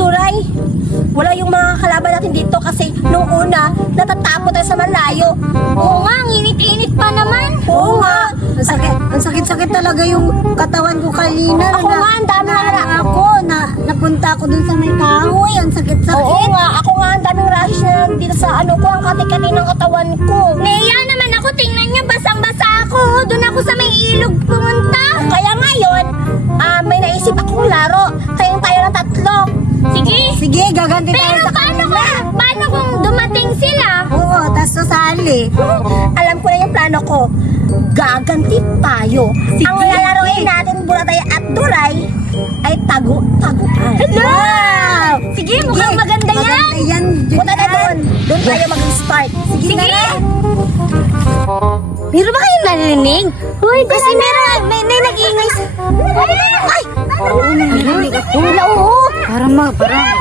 Duray. Wala yung mga kalaban natin dito kasi nung una, natatapo tayo sa malayo. Oo nga, ang init-init pa naman. Oo nga. Ang sakit talaga yung katawan ko kanina. Ako nga, ang dami Napunta ako dun sa may kahoy. Ang sakit-sakit. Oo nga, ako nga ang daming rash na dito sa ano ko, ang kati-kati ng katawan ko. Nea naman ako, tingnan niyo, basang-basa ako. Doon ako sa may ilog pumunta. Kaya ngayon, may naisip akong laro. Tayong tayo ng tatlo. Sige. Sige, gaganti tayo Pero sa kanila. paano kung dumating sila? Oo, tas sasali. Alam ko na yung plano ko. Gaganti tayo. Sige. Ang lalaroin natin, Buratay at Duray, ay tago-taguan. Wow! Sige, mukhang maganda yan. Maganda yan. Punta na doon. Doon tayo mag-start. Sige na. Meron ba kayong narinig? Uy, kasi may nag-iingay sa... Ay! Oo, narinig ako. Wala, oo.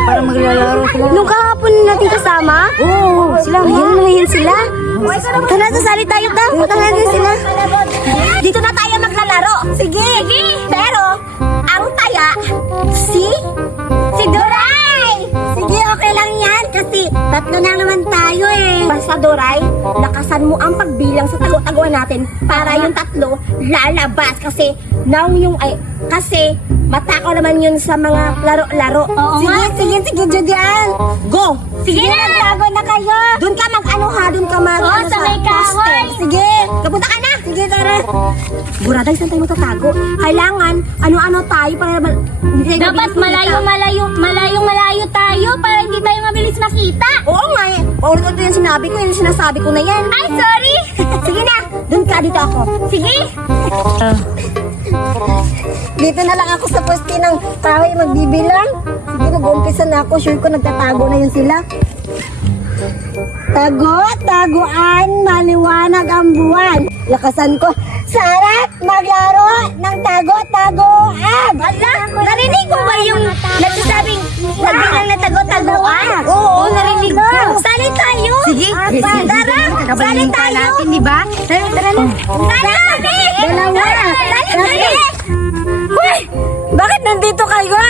Para maglalaro sila. Nung kahapon natin kasama? Oo, sila Ayun sila. Tara, sasali tayo ta. Punta natin sila. Dito na tayo maglalaro. Sige. Pero, ang taya, si Duray. Sige, okay lang yan. Kasi tatlo na naman tayo eh. Basta Duray, lakasan mo ang pagbilang sa tago-taguan natin para yung tatlo lalabas kasi kasi matakaw naman yun sa mga laro-laro. Sige, Judian. Go! Sige na. Magtago na kayo. Doon ka doon ka mag Oo, sa may kahoy. Sige, kapunta ka na. Sige, tara. Buraday, saan tayo matatago? Kailangan, ano-ano tayo para hindi tayo Dapat malayo tayo para hindi tayo mabilis makita. Oo nga eh. Paulit-ulit yung sinabi ko, yung sinasabi ko na yan. Ay, sorry. Sige na, doon ka, dito ako. Sige. Dito na lang ako sa poste ng kahoy magbibilang. Sige, nag-uumpisa na ako. Sure ko nagtatago na yun sila. Taguan, maliwanag ang buwan. Lakasan ko. Sarap maglaro ng tago-tagoan. Ala, narinig mo ba yung nagsasabing nagbilang na tago-taguan? Oo, narinig ko. Sali tayo. Sige, Tara, sali tayo. natin, di ba? Tara na. Sali. Dalawa. Sali. Uy, bakit nandito kayo?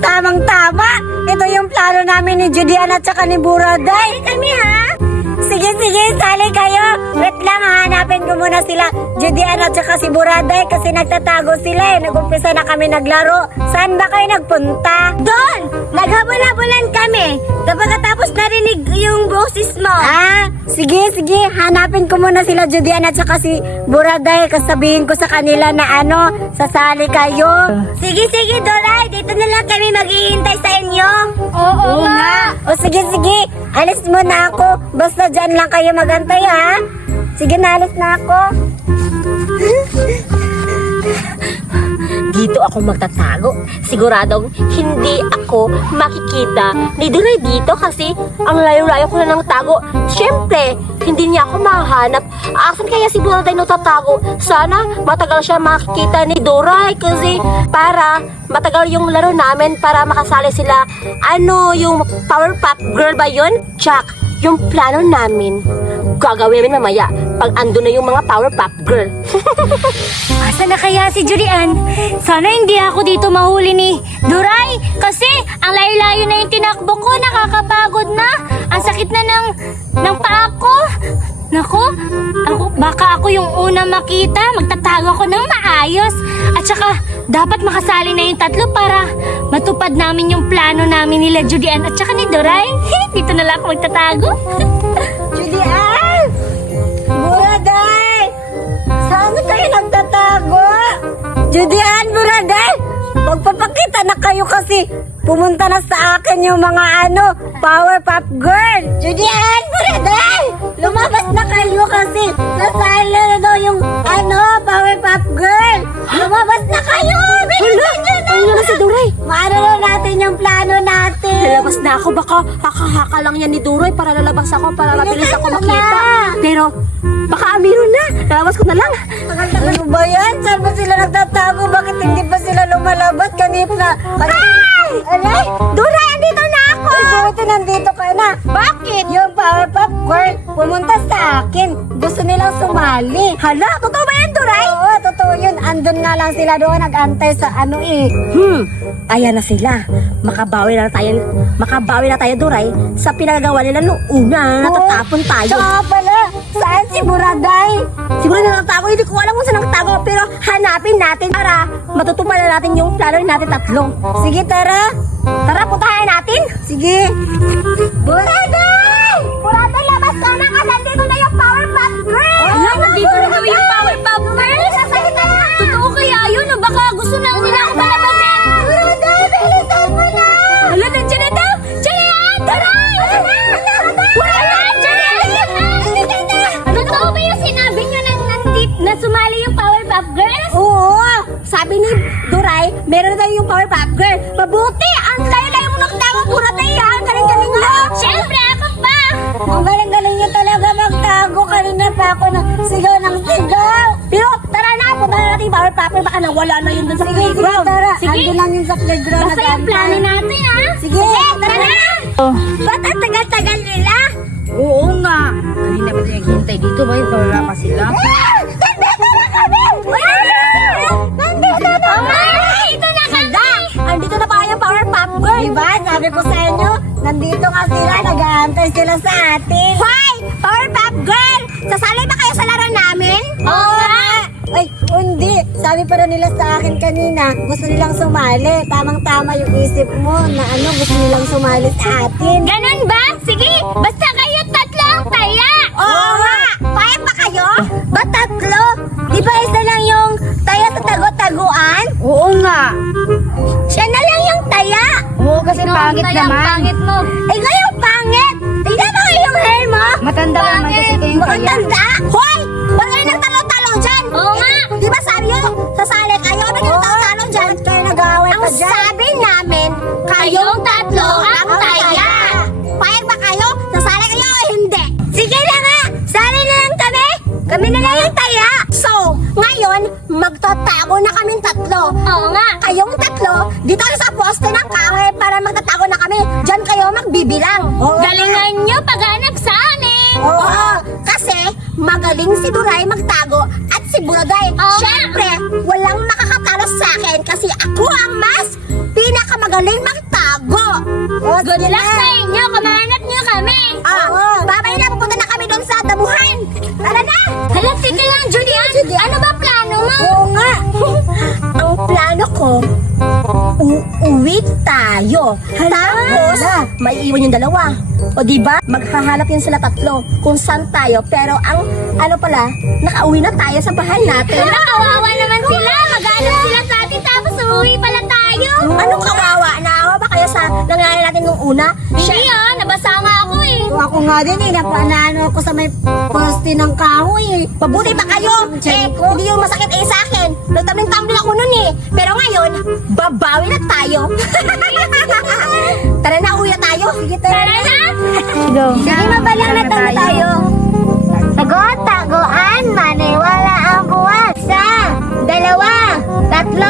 Tamang-tama. Ito yung plano namin ni Judian at saka ni Buraday. Kami ha. Sige, sali kayo. Wait lang, hahanapin ko muna sila. Judian at saka si Buraday kasi nagtatago sila eh. Nag-umpisa na kami naglaro. Saan ba kayo nagpunta? Doon, naghabol-habulan kami. Pagkatapos narinig yung boses mo. Sige. Hanapin ko muna sila Judian at saka si Buraday. Kasabihin ko sa kanila na sasali kayo. Sige, Doray. Dito na lang kami maghihintay sa inyo. Oo nga. O sige. Alis muna ako. Basta dyan lang kayo magantay ha. Sige na, alis na ako. Dito ako magtatago. Siguradong hindi ako makikita ni Duray dito kasi ang layo-layo ko na ng tago. Siyempre, hindi niya ako mahanap. Asan kaya si Buraday natatago? Sana matagal siya makikita ni Duray kasi para matagal yung laro namin para makasali sila. Yung Powerpuff Girl ba yun? Jack, yung plano namin gagawin mamaya pag ando na yung mga Powerpuff Girl. Asa na kaya si Julian? Sana hindi ako dito mahuli ni Duray kasi ang layo-layo na yung tinakbo ko, nakakapagod na. Ang sakit na ng paa ko. Naku, baka ako yung una makita. Magtatago ako ng maayos. At saka, dapat makasali na yung tatlo para matupad namin yung plano namin nila Julian at saka ni Duray. Dito na lang ako magtatago. Judian! Buraday! Saan kayo nagtatago? Judian, Buraday! Magpapakita na kayo kasi pumunta na sa akin yung mga Powerpuff Girl. Judian, Buraday! Lumabas na kayo kasi nasali na daw yung Powerpuff Girl. Lumabas na kayo! Bilisan nyo na! Ayun na si Duray. Maano na natin yung plano natin. Lalabas na ako, baka haka-haka lang yan ni Duroy para lalabas ako, para mabilis ako makita. Pero, baka amiro na. Lalabas ko na lang. Ano ba yan? Saan ba sila nagtatago? Bakit hindi pa sila lumalabas? Kanina. Alay! Duray, andito na ako! Buti nandito ka na. Bakit? Yung Powerpuff Girl pumunta sa akin. Gusto nilang sumali. Hala, totoo ba yan, Duray? Oo, totoo yun. andun nga lang sila doon, nag-antay sa ano eh. Ayan na sila. Makabawi na tayo, Duray, sa pinagagawa nila noong una na natatapon tayo. Tsaka pala, saan si Buraday? Siguro na natago, hindi ko alam kung saan natago, pero hanapin natin para matutupan na natin yung plano natin tatlo. Sige, tara. Tara, puntahan natin. Sige. Buraday! Buraday, labas ka na kasi nandito na yung Powerpuff Girls! Alam, nandito na daw yung Powerpuff Girls! Totoo kaya yun o baka gusto lang nila ako palabasin? Buraday, bilisan mo na! Hala, nandiyan na daw! Julian! Taray! Wala! Julian! Totoo ba yung sinabi nyo na sumali yung Powerpuff Girls? Oo! Sabi ni Duray, meron na tayo yung Powerpuff Girl. Mabuti! Ang layo-layo mo nagtago, Buraday! Ang galing-galing mo! Siyempre, ako pa! Ang galing-galing niyo talaga magtago. Kanina pa ako na sigaw ng sigaw. Pero tara na, punta na natin yung Powerpuff Girl. Baka nawala na yun dun sa Sige, playground. tara. Sige. Andun lang yun sa playground. Basta yung plano natin, ha? Sige, Tara na! Ba't ang tagal-tagal nila? Oo nga. Kanina pa tayo naghihintay dito. Bakit wala pa sila? Nandito na kami! Nandito na Ito na kami! Andito na pa yung Powerpuff Girl. Diba? Sabi ko sa inyo, nandito nga sila, nag-aantay sila sa atin. Hoy! Powerpuff Girl! Sasali ba kayo sa laro namin? Oo nga! Ay, hindi. Sabi pa rin nila sa akin kanina, gusto nilang sumali. Tamang-tama yung isip mo na gusto nilang sumali sa atin. Ganun ba? Sige, basta kayo tatlo ang taya! Oo nga! Payag ba kayo? Ba't tatlo? Di ba isa lang yung taya sa tago-taguan? Oo nga. Siya na lang yung taya. Oo, kasi pangit Taya, naman. pangit mo! Eh, ngayon pangit! Tingnan mo yung hair mo! Matanda naman kasi kayo yung Mukhang kaya. tanda! Hoy! Huwag kayo nagtalo-talo dyan! Oo nga! Di ba sabi nyo, sasali kayo? Ba't kayo nagtalo-talo dyan? Ba't kayo nag-aaway Ang pa dyan? sabi namin, Kayong tatlo ang taya! Payag ba kayo? Sasali kayo o hindi? Sige na nga! Sali na lang kami! Kami na lang yung taya! So, ngayon, magtatago na kaming tatlo. Oo nga! Kayong tatlo, dito kayo sa poste ng kahoy para magtatago na kami. Diyan kayo magbibilang. Galingan nyo paghanap sa amin! Oo, kasi magaling si Duray magtago at si Buraday. Oo. Siyempre, walang makakatalo sa akin kasi ako ang mas pinakamagaling magtago. Good luck sa inyo! Kumahanap nyo kami! Babay na, pupunta na kami doon sa damuhan. Tara na! Hala, tika lang, Julian! Ano ba plano mo? Oo nga. Ang plano ko, uuwi tayo. Tapos, maiiwan yung dalawa. O diba, maghahanap yun sila tatlo kung saan tayo. Pero ang ano pala, nakauwi na tayo sa bahay natin. Hala, kawawa naman sila! Maghanap sila sa atin tapos umuwi pala tayo! Anong kawawa? Naawa ba kayo sa nangyari natin nung una? Hindi ah, nabasa nga ako eh! Ako nga din napanaano ako sa may poste ng kahoy eh. Mabuti pa kayo. Hindi yung masakit sa akin. Nagtamling-tamling ako nun eh. Pero ngayon, babawi na tayo. Tara na, uwi na tayo. Sige, Tara na! Sige, mabalang na tayo. Tago-taguan, maniwala ang buwan. 1, 2, 3, 4, 5,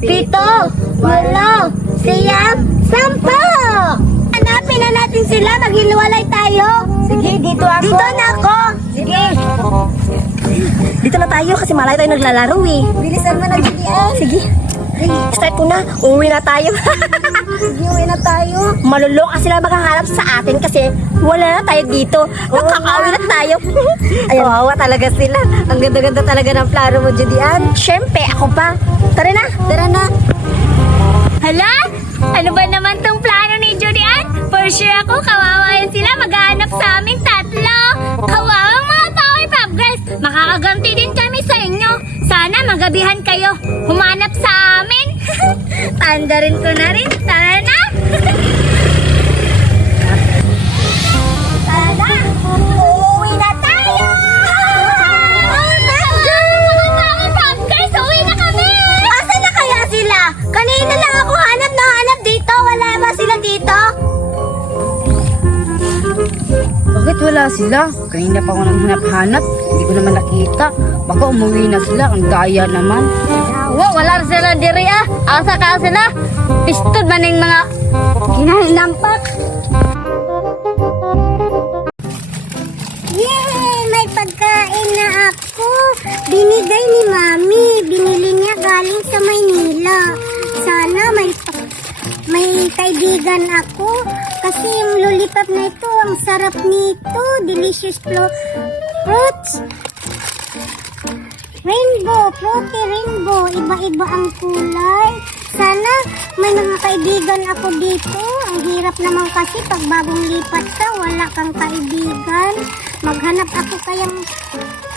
6, 7, 8, 9, 10, 10. Hanapin na natin sila, maghiwalay tayo. Sige, dito ako. Dito na ako. Sige. Dito na tayo kasi malayo tayo naglalaro eh. Bilisan mo na, Julian. Sige. Start ko na. Uwi na tayo. Sige, uwi na tayo. Maluloka sila maghahanap sa atin kasi wala na tayo dito. Nakakauwi na tayo. Ayun. Wawa talaga sila. Ang ganda-ganda talaga ng plano mo, Julian. Siyempre, ako pa. Tara na. Tara na. Hala? Ano ba naman tong plano ni Julian? For sure ako, kawawa yan sila maghanap sa amin tatlo. Kawawang mga Powerpuff Girls. Makakaganti din kami sa inyo. Sana magabihan kayo. Humanap sa amin. Tanda rin ko na rin. Tara na. Tara na. Uuwi na tayo. Mga Powerpuff Girls, uwi na kami. Asan na kaya sila? Kanina lang ako hanap na hanap dito. Wala ba sila dito? Bakit wala sila? Kanina pa ako nang hanap-hanap. Hindi ko naman nakita. Baka umuwi na sila. Ang daya naman. Wala sila diri ah. Asa ka sila? Pistol maning mga Hinahinampak. Yay! May pagkain na Binigay ni Mami. Binili niya galing sa Maynila. Sana may kaibigan ako. Kasi yung lollipop na ito, ang sarap nito. Delicious fruits. Rainbow, fruity rainbow. Iba-iba ang kulay. Sana may mga kaibigan ako dito. Ang hirap naman kasi pag bagong lipat ka, wala kang kaibigan. Maghanap ako kayang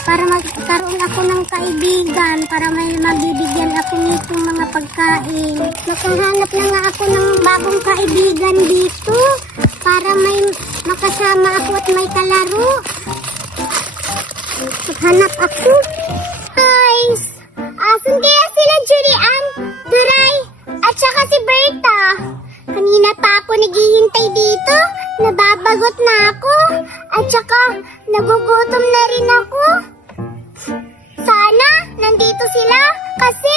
para magkaroon ako ng kaibigan, para may mabibigyan ako nito mga pagkain. Makahanap na nga ako ng bagong kaibigan dito para may makasama ako at may kalaro. Maghanap ako. Guys, asan kaya sila Julian, Duray, at saka si Berta? Kanina pa ako naghihintay dito. Nababagot na ako. At saka nagugutom na rin ako. Sana nandito sila kasi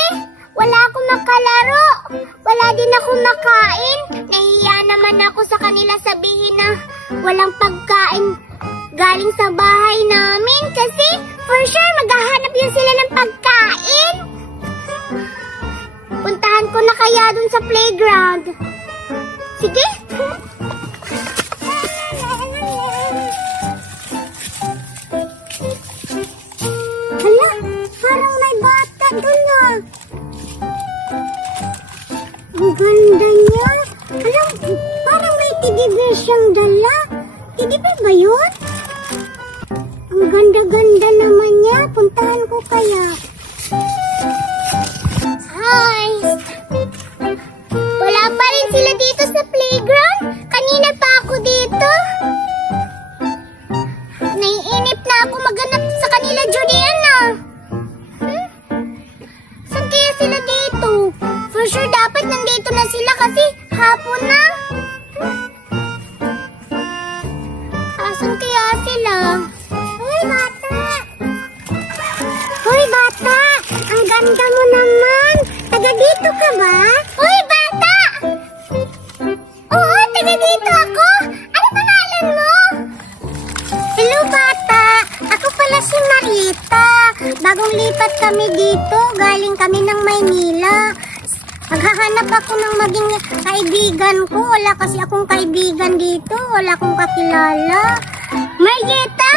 wala akong makalaro. Wala din ako makain. Nahiya naman ako sa kanila sabihin na walang pagkain galing sa bahay namin kasi for sure maghahanap yun sila ng pagkain. Puntahan ko na kaya dun sa playground. Sige. Hala, parang may bata dun ah. Ang ganda niya. Alam, parang may teddy bear siyang dala. Teddy bear ba yun? Ang ganda-ganda naman niya. Puntahan ko kaya. Hi! Wala pa rin sila dito sa playground. Kanina pa ako dito. Naiinip na ako maghanap sa kanila, Julian ah. Saan kaya sila dito? For sure dapat nandito na sila kasi hapon na. Asan kaya sila? Hoy, bata! Hoy, bata! Ang ganda mo naman! Taga dito ka ba? Hoy, bata! Oo, taga dito ako! Ano pangalan mo? Hello, bata! Ako pala si Marita. Bagong lipat kami dito. Galing kami ng Maynila. Maghahanap ako ng maging kaibigan ko. Wala kasi akong kaibigan dito. Wala akong kakilala. Marieta,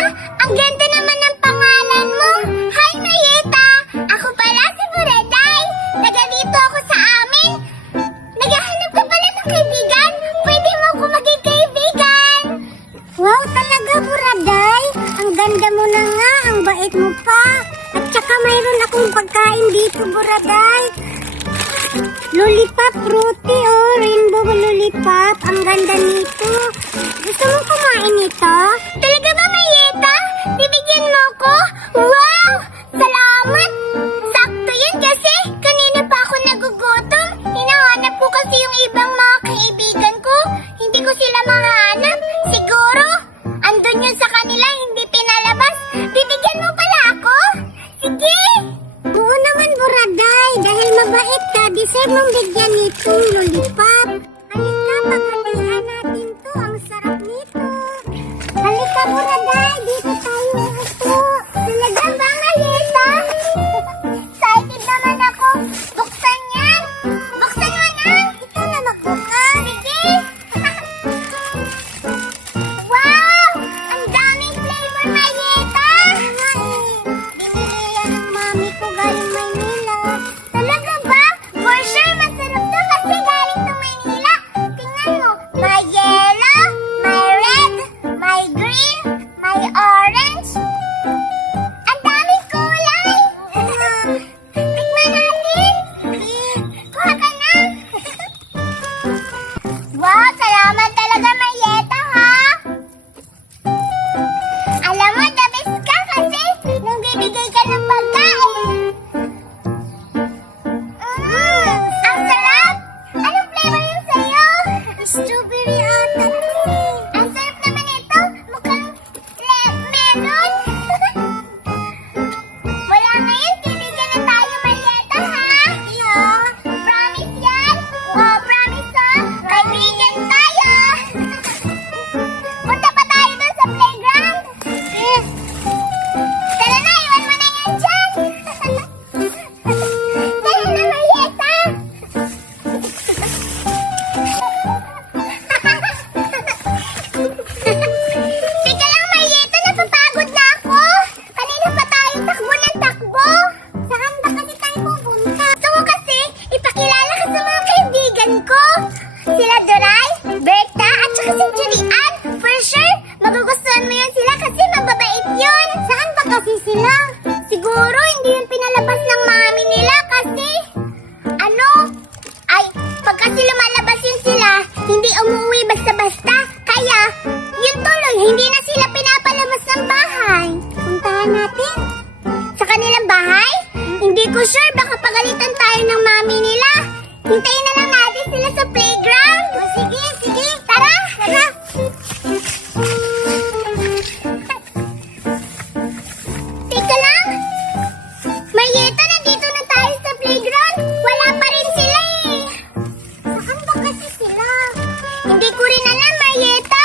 ang ganda naman ng pangalan mo. Hi, Marieta. Ako pala si Buraday. Taga dito ako sa amin. Naghahanap ka pala ng kaibigan. Pwede mo ako maging kaibigan. Wow, talaga, Buraday. Ang ganda mo na nga. Ang bait mo pa. At saka mayroon akong pagkain dito, Buraday. Lollipop fruity, oh. Rainbow lollipop. Ang ganda nito. Gusto mo kumain ito? Talaga ba, Marieta? Bibigyan mo ko? Wow! Salamat! Sakto yun kasi kanina pa ako nagugutom. Hinahanap ko kasi yung ibang mga kaibigan ko. Hindi ko sila mahanap. Siguro, andun yun sa kanila, hindi pinalabas. Bibigyan mo pala ako? Sige! Oo naman, Buraday. Dahil mabait ka, deserve mong bigyan nitong lollipop. Halika, paghalian natin to. Ang sarap nito. Halika, Buraday. Dito tayo upo. Talaga ba, Marieta? Excited naman ako. Buksan yan. Buksan mo na. Ikaw na magbukas. Sige. Wow! Ang daming flavor, Marieta. Nga eh. Binili yan ng mami ko galing Maynila. Talaga ba? For sure, masarap to kasi galing to kasi Julian, for sure, magugustuhan mo yun sila kasi mababait yun. Saan ba kasi sila? Siguro hindi yun pinalabas ng mami nila kasi, pag kasi lumalabas yun sila, hindi umuwi basta-basta. Kaya, yun tuloy, hindi na sila pinapalabas ng bahay. Puntahan natin. Sa kanilang bahay? Hindi ko sure, baka pagalitan tayo ng mami nila. Hintayin na lang natin sila sa playground. Sige, sige. Tara, tara. Teka lang. Marieta, nandito na tayo sa playground. Wala pa rin sila eh. Saan ba kasi sila? Hindi ko rin alam, Marieta.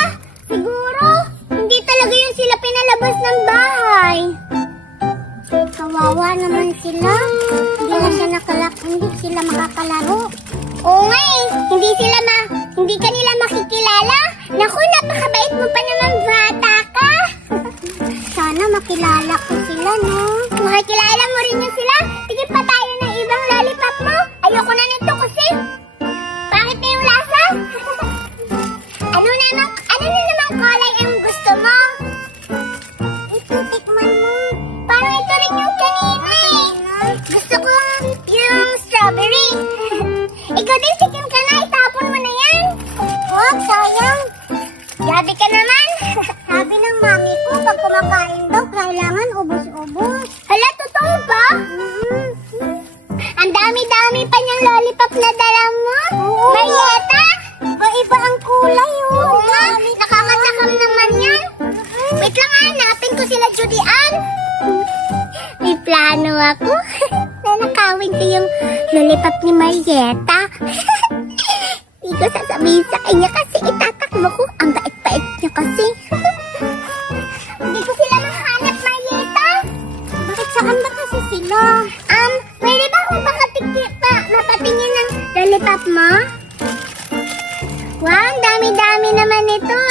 Siguro, hindi talaga yun sila pinalabas ng bahay. Kawawa naman sila. Hindi sila makakalaro. Oo nga eh. Hindi ka nila makikilala. Naku, napakabait mo pa naman, bata ka. Sana makilala ko sila, no? Makikilala mo rin yun sila. Tigil pa tayo ng ibang lollipop mo. Ayoko na nito kasi. Bakit na yung lasa? Ano na namang kulay ang gusto mo? Ito, tikman mo. Parang ito rin yung kanina eh. Gusto ko yung strawberry. Ikaw din, tikim ka na. Itapon mo na yan. Huwag, sayang. Gabi ka naman. Sabi ng mami ko, pag kumakain daw, kailangan ubos-ubos. Hala, totoo ba? Ang dami-dami pa niyang lollipop na dala mo. Marieta? Iba ang kulay, oh. Nakakatakam naman yan. Wait lang, hanapin ko sila Julian. May plano ako. Nanakawin ko yung lollipop ni Marieta. Hindi ko sasabihin sa kanya kasi itatakbo ko. Ang bait-bait niya kasi. Hindi ko sila mahanap, Marieta. Bakit saan ba kasi sila? Pwede ba akong mapatingin ng lollipop mo? Wow, ang dami-dami naman ito.